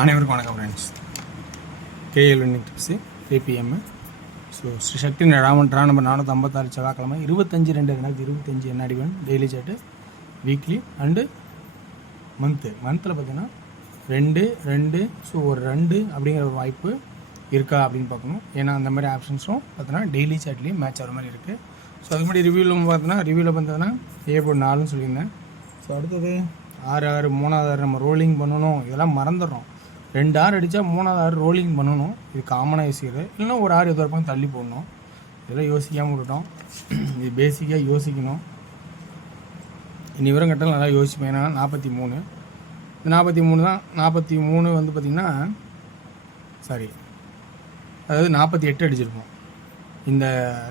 அனைவருக்கும் வணக்கம் friends. KL winning tips ABM. So Sri Sakthi Raman number 456 செவ்வாய்க்கிழமை 25/2/2025 என்ன அடிவன் டெய்லி சாட்டு வீக்லி அண்டு மந்தில் பார்த்தீங்கன்னா 2 ஸோ ஒரு 2 அப்படிங்கிற ஒரு வாய்ப்பு இருக்கா அப்படின்னு பார்க்கணும். ஏன்னா அந்த மாதிரி ஆப்ஷன்ஸும் பார்த்தோன்னா டெய்லி சாட்லேயும் மேட்ச் ஆகிற மாதிரி இருக்குது. ஸோ அதுக்கு முன்னாடி ரிவ்யூவில் பார்த்தோன்னா ஏ போர்டு 4ன்னு சொல்லியிருந்தேன். ஸோ அடுத்தது 6 3வது நம்ம ரோலிங் பண்ணணும், இதெல்லாம் மறந்துடுறோம். 2 6 அடித்தா 3வது ரோலிங் பண்ணணும், இது காமனாக யோசிக்கிறது. இல்லைன்னா ஒரு 6 எது வரைக்கும் தள்ளி போடணும், இதெல்லாம் யோசிக்காமல் விட்டுட்டோம். இது பேசிக்காக யோசிக்கணும். இனி வரும் கட்டத்தில் நல்லா யோசிப்பேன். ஏன்னா 43 இந்த 43 தான் 43 வந்து பார்த்திங்கன்னா அதாவது 48 அடிச்சிருப்போம். இந்த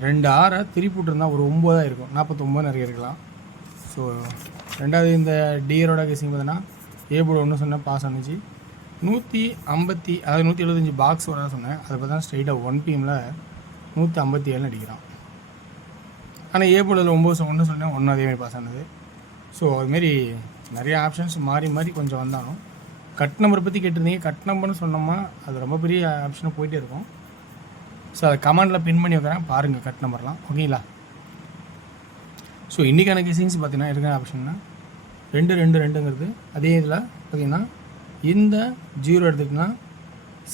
2 6 திருப்பி விட்டுருந்தா ஒரு 9 இருக்கும், 49 நிறைய இருக்கலாம். ஸோ ரெண்டாவது இந்த டியரோட கேசிங் பார்த்தீங்கன்னா ஏ போர்டு ஒன்று சொன்னேன், பாஸ் ஆனிச்சு 150 அதாவது 175 பாக்ஸ் வர சொன்னேன். அதை பார்த்தா ஸ்ட்ரைட்டாக 1 PM 157 அடிக்கிறான். ஆனால் ஏ போர்டில் 9 ஒன்று சொன்னேன், ஒன்றும் அதேமாதிரி பாஸ் ஆனது. ஸோ அதுமாரி நிறைய ஆப்ஷன்ஸ் மாறி கொஞ்சம் வந்தாலும் கட் நம்பரை பற்றி கேட்டிருந்தீங்க. கட் நம்பர்னு சொன்னோம்னா அது ரொம்ப பெரிய ஆப்ஷனாக போயிட்டே இருக்கும். ஸோ அதை கமெண்டில் பின் பண்ணி வைக்கிறேன், பாருங்கள் கட் நம்பர்லாம், ஓகேங்களா? ஸோ இன்றைக்கான கேசிங்ஸ் பார்த்தீங்கன்னா இருக்கிற ஆப்ஷன்னா 2 அதே இதில் பார்த்திங்கன்னா இந்த 0 எடுத்துக்கிட்டோன்னா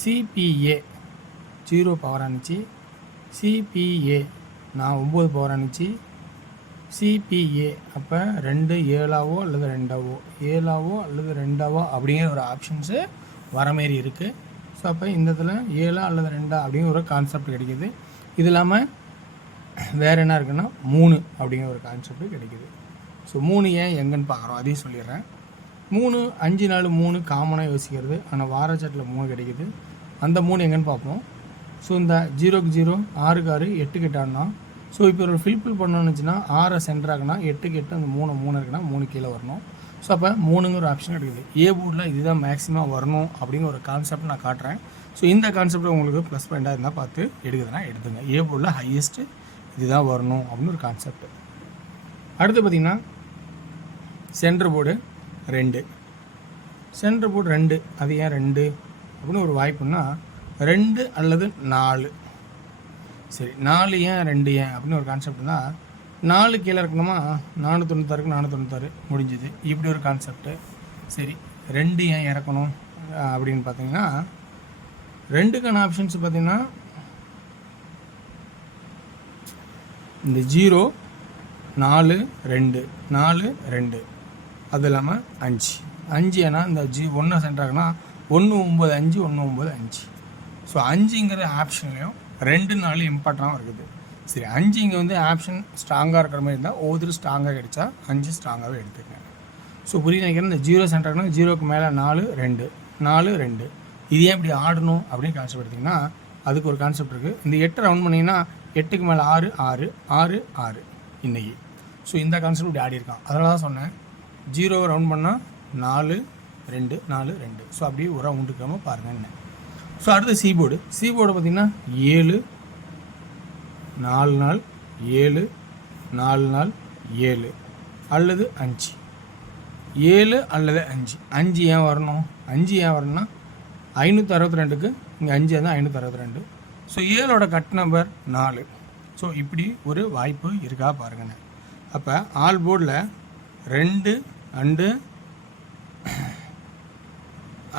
சிபிஏ 0 பவர் ஆனிச்சு, சிபிஏ நான் 9 பவர் ஆனிச்சு, சிபிஏ அப்போ 2 7ஆவோ அல்லது 2ஆவோ 7ஆவோ அல்லது 2ஆவோ அப்படிங்கிற ஒரு ஆப்ஷன்ஸு வர மாரி இருக்குது. ஸோ அப்போ இந்த இதில் 7 அல்லது 2 அப்படிங்கிற ஒரு கான்செப்ட் கிடைக்கிது. இது இல்லாமல் வேறு என்ன இருக்குன்னா 3 அப்படிங்கிற ஒரு கான்செப்ட் கிடைக்கிது. ஸோ 3 ஏன் எங்கன்னு பார்க்குறோம், அதையும் சொல்லிடுறேன். 3 5 4 3 காமனாக யோசிக்கிறது, ஆனால் வாரச்சாட்டில் 3 கிடைக்கிது. அந்த 3 எங்கன்னு பார்ப்போம். ஸோ இந்த 0க்கு 0 6க்கு 6 8க்கு 8 ஆனா, ஸோ இப்போ ஒரு ஃபில்ஃபில் பண்ணணும்னு வச்சுன்னா 6 சென்டராகனா 8க்கு 8 அந்த 3 இருக்குன்னா 3 கீழே வரணும். ஸோ அப்போ 3ங்கிற ஒரு ஆப்ஷன் கிடைக்குது. ஏ போர்டில் இதுதான் மேக்ஸிமம் வரணும் அப்படிங்கிற ஒரு கான்செப்ட் நான் காட்டுறேன். ஸோ இந்த கான்செப்ட் உங்களுக்கு ப்ளஸ் பாயிண்டாக இருந்தால் பார்த்து எடுக்குதுன்னா எடுத்துங்க. ஏ போர்டில் ஹையஸ்ட்டு இதுதான் வரணும் அப்படின்னு ஒரு கான்செப்ட். அடுத்து பார்த்திங்கன்னா சென்டர் போர்டு 2 அது ஏன் 2 அப்படின்னு ஒரு வாய்ப்புன்னா 2 அல்லது 4. சரி 4 ஏன் 2 ஏன் அப்படின்னு ஒரு கான்செப்ட்னா 4 கீழே இருக்கணுமா, 496க்கு 496 முடிஞ்சுது, இப்படி ஒரு கான்செப்ட்டு. சரி 2 ஏன் இறக்கணும் அப்படின்னு பார்த்தீங்கன்னா 2க்கான ஆப்ஷன்ஸ் பார்த்திங்கன்னா இந்த 0 4 2 அது இல்லாமல் 5 ஏன்னா இந்த 1 சென்டராகனா 195 195. ஸோ 5ங்கிற ஆப்ஷன்லையும் 2 4 இம்பார்ட்டண்டாக இருக்குது. சரி 5 இங்கே வந்து ஆப்ஷன் ஸ்ட்ராங்காக இருக்கிற மாதிரி இருந்தால் ஒவ்வொரு ஸ்ட்ராங்காக கிடைச்சா 5 ஸ்ட்ராங்காகவே எடுத்துக்கேன். ஸோ புரிய நினைக்கிறேன். இந்த 0 சென்டர்னா 0க்கு மேலே 4 2 இது ஏன் இப்படி ஆடணும் அப்படின்னு கான்செப்ட் எடுத்திங்கன்னா அதுக்கு ஒரு கான்செப்ட் இருக்குது. இந்த 8 ரவுண்ட் பண்ணிங்கன்னா 8க்கு மேலே 6 இன்றைக்கி. ஸோ இந்த கான்செப்ட் இப்படி ஆடி இருக்கான். அதனால தான் சொன்னேன் 0 ரவுண்ட் பண்ணால் 4 2. ஸோ அப்படியே ஒரு ரவுண்டுக்காமல் பாருங்கள் என்ன. ஸோ அடுத்து சி போர்டு பார்த்திங்கன்னா 7 4 நாள் 7 4 நாள் 7 அல்லது 5 அல்லது 5 ஏன் வரணும், 5 ஏன் வரணும்னா 562க்கு இங்கே 5 இருந்தால் 562. ஸோ 7ஓட கட் நம்பர் 4. ஸோ இப்படி ஒரு வாய்ப்பு இருக்கா பாருங்கண்ணே. அப்போ ஆல் போர்டில் 2 அண்டு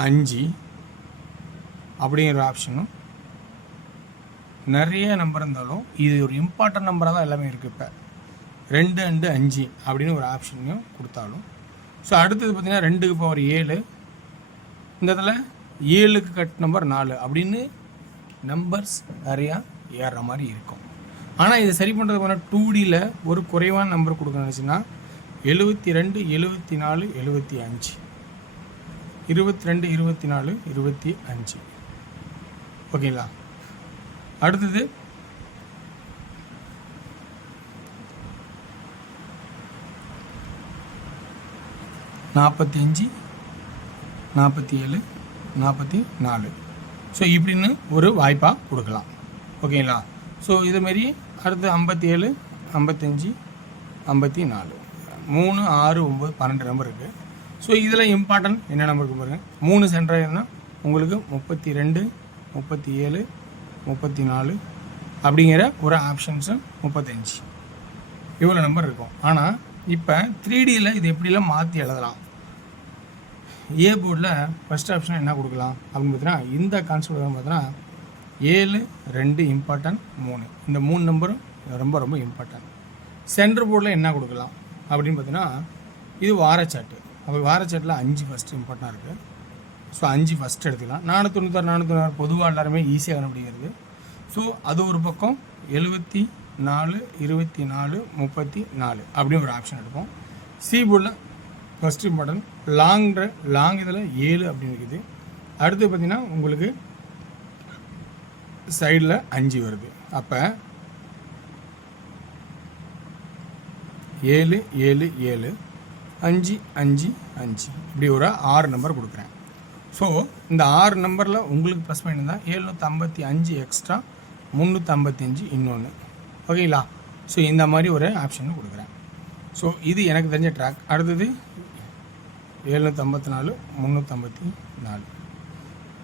5 அப்படிங்கிற ஆப்ஷனும் நிறைய நம்பர் இருந்தாலும் இது ஒரு இம்பார்ட்டன்ட் நம்பராக தான் எல்லாமே இருக்குது. இப்போ 2 அண்டு 5 அப்படின்னு ஒரு ஆப்ஷனையும் கொடுத்தாலும். ஸோ அடுத்தது பார்த்திங்கன்னா 2க்கு பவர் 7, இந்த இதில் 7க்கு கட் நம்பர் 4 அப்படின்னு நம்பர்ஸ் நிறையா ஏறுற மாதிரி இருக்கும். ஆனால் இதை சரி பண்ணுறதுக்கான 2Dயில் ஒரு குறைவான நம்பர் கொடுக்கணும்னு நினச்சின்னா 72 74 75 22 24 25. ஓகேங்களா? அடுத்தது 45 47 44. ஸோ இப்படின்னு ஒரு வாய்ப்பாக கொடுக்கலாம். ஓகேங்களா? ஸோ இதுமாரி அடுத்து 57 55 54 3 6 9 12 நம்பர் இருக்குது. ஸோ இதில் இம்பார்ட்டன்ட் என்ன நம்பருக்கு பாருங்கள், 3 சென்டர் இருந்தால் உங்களுக்கு 32, 37, 34 அப்படிங்கிற ஒரு ஆப்ஷன்ஸும் 35 இவ்வளோ நம்பர் இருக்கும். ஆனால் இப்போ 3Dயில் இது எப்படிலாம் மாற்றி எழுதலாம். ஏ போர்டில் ஃபஸ்ட் ஆப்ஷன் என்ன கொடுக்கலாம் அப்படின்னு பார்த்தீங்கன்னா இந்த கான்செப்ட் பார்த்தீங்கன்னா 7, 2 இம்பார்ட்டன்ட் 3 இந்த 3 நம்பரும் ரொம்ப ரொம்ப இம்பார்ட்டன்ட். சென்டர் போர்டில் என்ன கொடுக்கலாம் அப்படின்னு பார்த்தீங்கன்னா இது வாரச்சாட்டு. அப்போ வாரச்சாட்டில் 5 ஃபஸ்ட்டு இம்பார்ட்டண்டாக இருக்குது. ஸோ 5 ஃபஸ்ட்டு எடுத்துக்கலாம். 496 496 பொதுவாக எல்லாருமே ஈஸியாக கண்டுபிடிக்கிறது. ஸோ அது ஒரு பக்கம் 74, 24, 34 அப்படின்னு ஒரு ஆப்ஷன் எடுப்போம். சி போர்டில் ஃபஸ்ட் இம்பார்ட்டன்ட் லாங் இதில் 7 அப்படின்னு இருக்குது. அடுத்து பார்த்திங்கன்னா உங்களுக்கு சைடில் 5 வருது. அப்போ 7, 7, 7, 5, 5, 5 இப்படி ஒரு 6 நம்பர் கொடுக்குறேன். ஸோ இந்த 6 நம்பரில் உங்களுக்கு ப்ளஸ் பாயிண்ட் தான் 755 எக்ஸ்ட்ரா 355 இன்னொன்று. ஓகேங்களா? ஸோ இந்த மாதிரி ஒரு ஆப்ஷன் கொடுக்குறேன். ஸோ இது எனக்கு தெரிஞ்ச ட்ராக். அடுத்தது 754, 354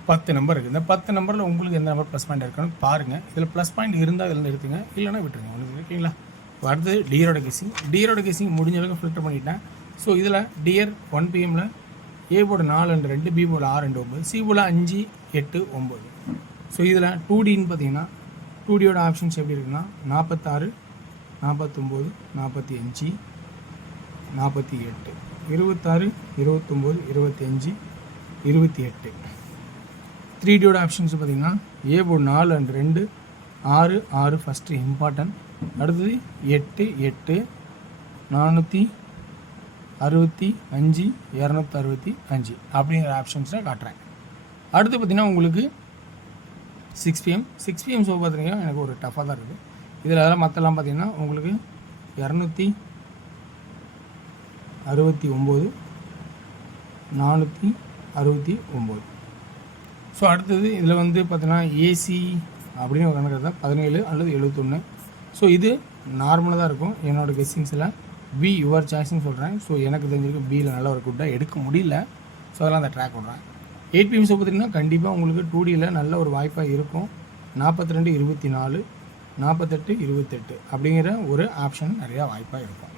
10 நம்பர் இருக்குது. இந்த 10 நம்பரில் உங்களுக்கு எந்த நம்பர் ப்ளஸ் பாயிண்ட் இருக்குன்னு பாருங்கள். இதில் ப்ளஸ் பாயிண்ட் இருந்தால் இதில் எடுத்துங்க, இல்லைனா விட்டுருங்க. ஒன்று ஓகேங்களா? அடுத்தது டியரோட கெஸிங் முடிஞ்ச அளவுக்கு ஃபில்டர் பண்ணிட்டேன். ஸோ இதில் tier 1 PM A board 4 and 2, B board 6 and 9, C board 5, 8, 9. So இதில் 2Dன்னு பார்த்தீங்கன்னா 2Dயோட ஆப்ஷன்ஸ் எப்படி இருக்குன்னா 46, 49, 45, 48, 26, 29, 25, 28. 3Dயோட ஆப்ஷன்ஸ் பார்த்தீங்கன்னா ஏ போர்டு 4 and 2, 6, 6 ஃபஸ்ட்டு இம்பார்ட்டன்ட். அடுத்தது 8, 8, 465, 265 அப்படிங்கிற ஆப்ஷன்ஸில் காட்டுறேன். அடுத்து பார்த்திங்கன்னா உங்களுக்கு 6 PM ஷோ பார்த்துட்டிங்கன்னா எனக்கு ஒரு டஃப்பாக தான் இருக்குது. இதில் அதெல்லாம் மற்றெல்லாம் பார்த்திங்கன்னா உங்களுக்கு 269, 469. ஸோ அடுத்தது இதில் வந்து பார்த்தீங்கன்னா ஏசி அப்படின்னு ஒரு கணக்கு தான் 17 அல்லது 71. ஸோ இது நார்மலாக தான் இருக்கும். என்னோடய கெஸ்ஸிங்ஸில் பி யுவர் சாய்ஸ்ன்னு சொல்கிறேன். ஸோ எனக்கு தெரிஞ்சிருக்கு பியில் நல்ல ஒரு குட்டாக எடுக்க முடியல. ஸோ அதெல்லாம் அந்த ட்ராக் விட்றேன். 8 PM ஷோ பார்த்திங்கன்னா கண்டிப்பாக உங்களுக்கு 2Dயில் நல்ல ஒரு வாய்ப்பாக இருக்கும். 42, 24, 48, 28 அப்படிங்கிற ஒரு ஆப்ஷன் நிறையா வாய்ப்பாக இருக்கும்.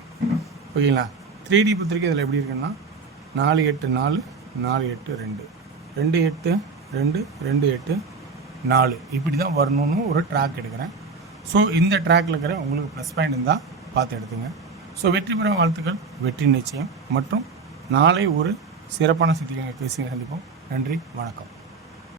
ஓகேங்களா? 3D பொறுத்தவரைக்கும் இதில் எப்படி இருக்குன்னா 4, 8, 4, 4, 8, 2, 2, 8, 2, 2, 8, 4 இப்படி தான் வரணும்னு ஒரு ட்ராக் எடுக்கிறேன். ஸோ இந்த ட்ராக்கில் இருக்கிற உங்களுக்கு ப்ளஸ் பாயிண்ட் இருந்தால் பார்த்து எடுத்துங்க. ஸோ வெற்றி பெறும் வாழ்த்துக்கள், வெற்றி நிச்சயம். மற்றும் நாளை ஒரு சிறப்பான செய்திகளை பேசி சந்திப்போம். நன்றி, வணக்கம்.